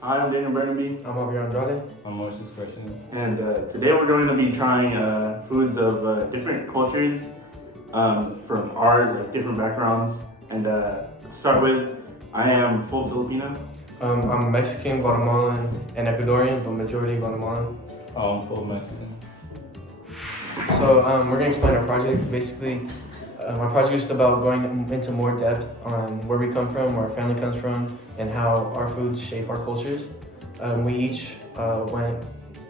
Hi, I'm Daniel Burnaby. I'm Javier Andrade. I'm Moses Garcia. And today we're going to be trying foods of different cultures from our different backgrounds. And to start with, I am full Filipino. I'm Mexican, Guatemalan, and Ecuadorian, but majority Guatemalan. I'm full Mexican. So we're going to explain our project. Basically, our project is about going into more depth on where we come from, where our family comes from, and how our foods shape our cultures. We each went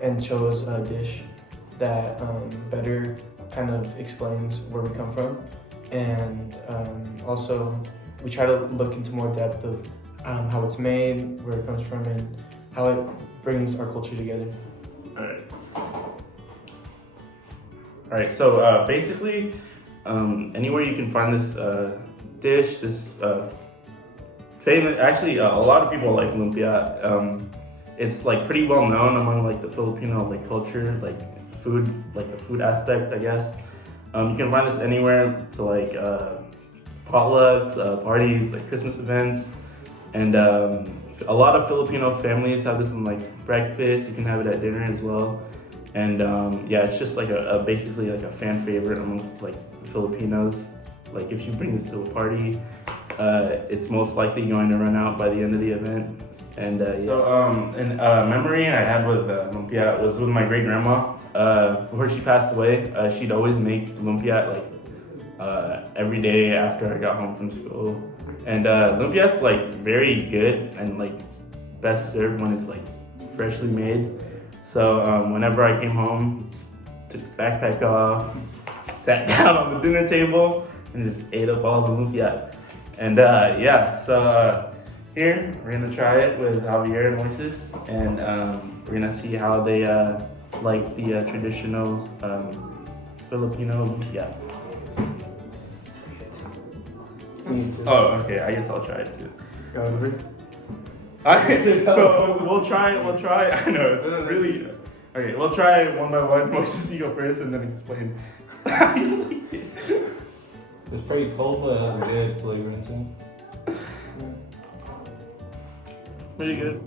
and chose a dish that better kind of explains where we come from. And also, we try to look into more depth of how it's made, where it comes from, and how it brings our culture together. Alright, so basically, anywhere you can find this dish, this famous, actually a lot of people like lumpia. It's like pretty well known among like the Filipino like culture, like food, like the food aspect, I guess. You can find this anywhere to like potlucks, parties, like Christmas events, and a lot of Filipino families have this in like breakfast. You can have it at dinner as well, and yeah, it's just like a basically like a fan favorite amongst like Filipinos. Like if you bring this to a party, it's most likely going to run out by the end of the event. And yeah. So a memory I had with lumpia was with my great grandma. Before she passed away, she'd always make lumpia like every day after I got home from school. And lumpia's like very good and like best served when it's like freshly made. So whenever I came home, took the backpack off, sat down on the dinner table, and just ate up all the lumpia. And yeah, so here we're gonna try it with Javier and Moises, and we're gonna see how they like the traditional Filipino lumpia. Oh, okay. I guess I'll try it too. Alright, so we'll try. I know it's really. Okay, we'll try it one by one. Moses, you go first, and then explain. It's pretty cold, but it has a good flavor into it. Pretty good.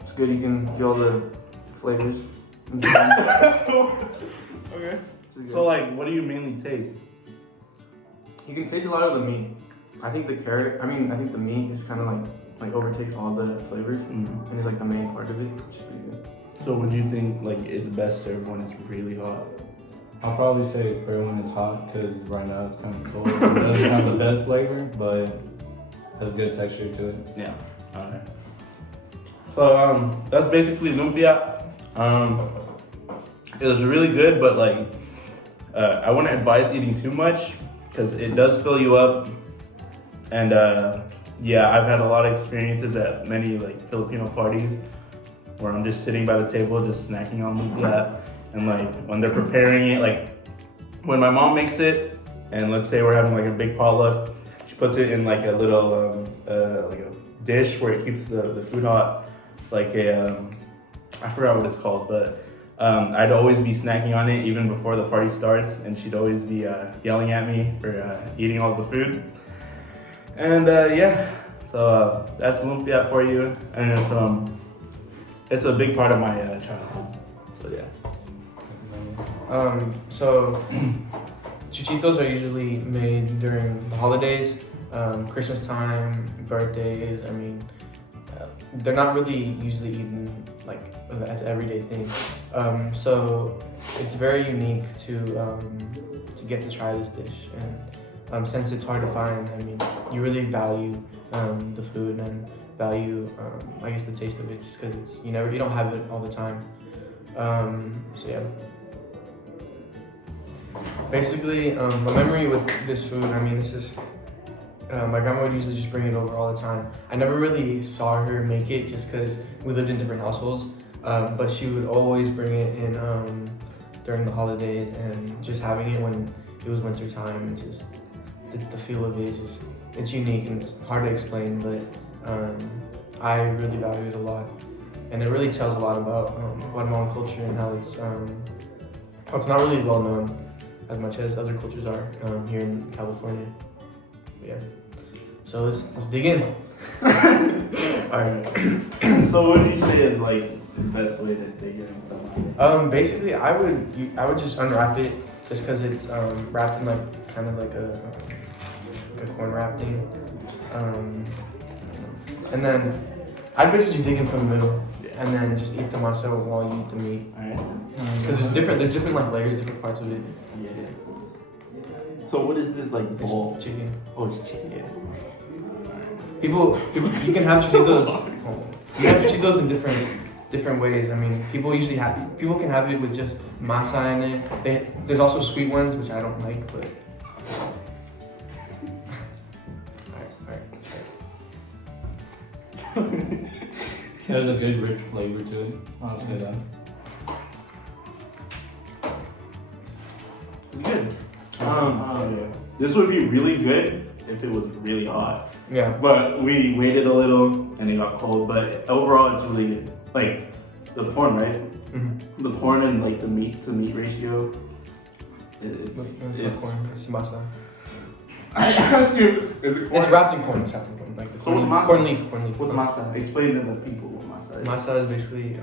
It's good, you can feel the flavors. Okay. So like, what do you mainly taste? You can taste a lot of the meat. I think the meat is kind of like overtakes all the flavors, and it's like the main part of it, which is pretty good. So would you think like it's best served when it's really hot? I'll probably say it's better when it's hot because right now it's kind of cold. It doesn't have the best flavor, but has good texture to it. Yeah. Alright. So that's basically lumpia. It was really good, but like I wouldn't advise eating too much because it does fill you up. And yeah, I've had a lot of experiences at many like Filipino parties where I'm just sitting by the table just snacking on lumpia, and like when they're preparing it, like when my mom makes it, and let's say we're having like a big potluck, she puts it in like a little like a dish where it keeps the food hot, like a I forgot what it's called, but I'd always be snacking on it even before the party starts, and she'd always be yelling at me for eating all the food. And yeah, so that's lumpia for you, and it's a big part of my childhood. So yeah. So chuchitos are usually made during the holidays, Christmas time, birthdays. I mean, they're not really usually eaten like as everyday thing. So it's very unique to get to try this dish, and since it's hard to find, I mean, you really value the food and value I guess the taste of it, just because it's you don't have it all the time. So yeah. Basically, my memory with this food, I mean, this is, my grandma would usually just bring it over all the time. I never really saw her make it just because we lived in different households, but she would always bring it in during the holidays, and just having it when it was winter time, and just the feel of it is just, it's unique and it's hard to explain, but I really value it a lot. And it really tells a lot about Guatemalan culture and how it's not really well known as much as other cultures are here in California. But yeah. So let's dig in. Alright. So what would you say is like the best way to dig in? Basically, I would just unwrap it just because it's wrapped in like kind of like a corn wrap thing. And then I'd basically dig in from the middle and then just eat the masa while you eat the meat. Alright. Because there's different like layers, different parts of it. Yeah. So what is this like bowl? It's chicken. Oh, it's chicken. Yeah. People, you can have Cheetos. You have Cheetos in different ways. I mean, people can have it with just masa in it. There's also sweet ones, which I don't like, but. Alright. It has a good rich flavor to it. I'll say that. It's good. This would be really good if it was really hot. Yeah. But we waited a little and it got cold. But overall, it's really good. Like the corn, right? Mm-hmm. The corn and like the meat to meat ratio. It's Corn. It's masa. I asked you, is it corn? It's wrapped in corn. It's wrapped in corn. Like the So what's masa? corn leaf. Corn leaf. What's masa? Explain to the people what masa is. Masa is basically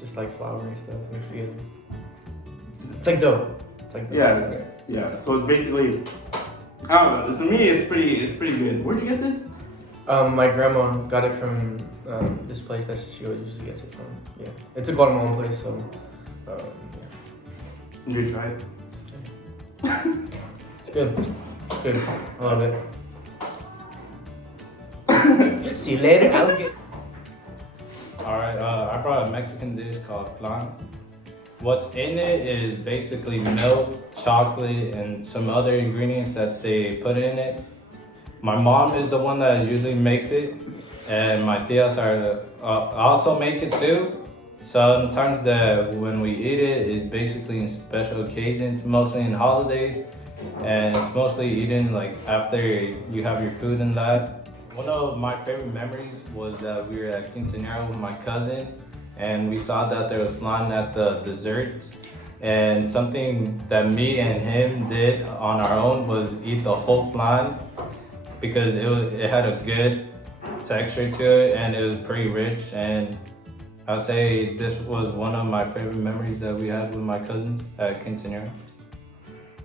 just like flour and stuff mixed together. It's like dough. It's like dough. Yeah. So it's basically, I don't know. To me, it's pretty good. Where'd you get this? My grandma got it from this place that she always usually gets it from. Yeah, it's a Guatemalan place, so yeah. Did you try it? It's good. It's good. I love it. See you later, alligator. Alright, I brought a Mexican dish called flan. What's in it is basically milk, chocolate, and some other ingredients that they put in it. My mom is the one that usually makes it, and my tias also make it too. Sometimes when we eat it, it's basically in special occasions, mostly in holidays, and it's mostly eaten like after you have your food and that. One of my favorite memories was that we were at Quinceañera with my cousin, and we saw that there was flan at the desserts. And something that me and him did on our own was eat the whole flan because it had a good texture to it and it was pretty rich. And I would say this was one of my favorite memories that we had with my cousins at Quinceañera.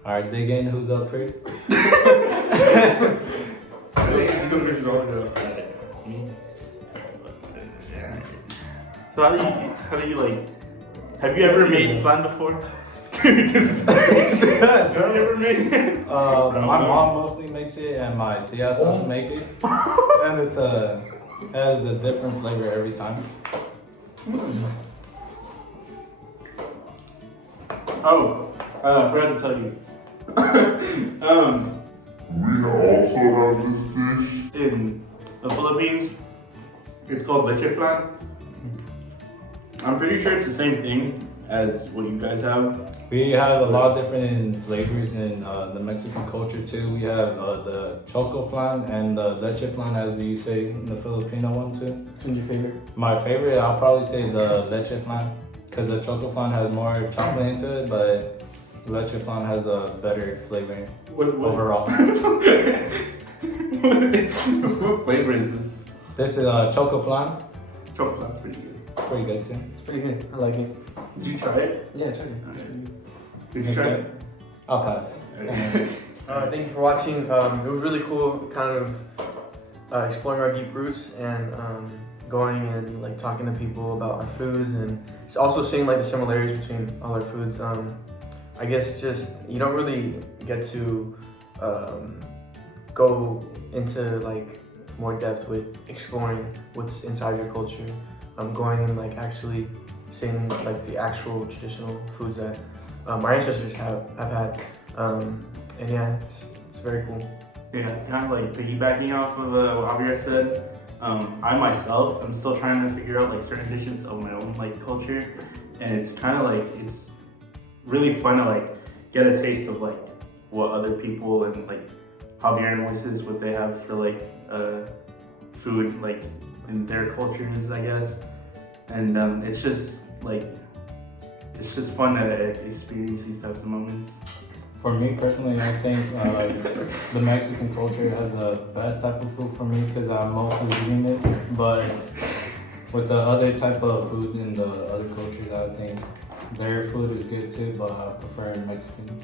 All right, dig in. Who's up first? So how do you like? Have you ever made flan before? Have you ever made it? My mom mostly makes it, and my tias also make it, and it has a different flavor every time. Oh, I forgot to tell you. We also have this dish. In the Philippines, it's called leche flan. I'm pretty sure it's the same thing as what you guys have. We have a lot of different flavors in the Mexican culture too. We have the choco flan and the leche flan, as you say in the Filipino one too. Which one's your favorite? My favorite, I'll probably say the leche flan, because the choco flan has more chocolate into it, but leche flan has a better flavor What overall. what flavor is this? This is choco flan. Chocolate flan's pretty good. It's pretty good too. It's pretty good. I like it. Did you try it? Yeah, it's pretty good. Did you try it? I'll pass. Thank you for watching. It was really cool, kind of exploring our deep roots and going and like talking to people about our foods, and it's also seeing like the similarities between all our foods. I guess just you don't really get to go into like more depth with exploring what's inside your culture. Going and like actually seeing like the actual traditional foods that our ancestors have had. And yeah, it's very cool. Yeah, kind of like piggybacking off of what Javier said. I myself, I'm still trying to figure out like certain dishes of my own like culture, and it's kind of like it's really fun to like get a taste of like what other people and like Javier and Moises what they have for like food like in their cultures, I guess. And it's just like it's just fun to experience these types of moments. For me personally, I think the Mexican culture has the best type of food for me because I'm mostly eating it. But with the other type of foods in the other cultures, I think their food is good too, but I prefer Mexican.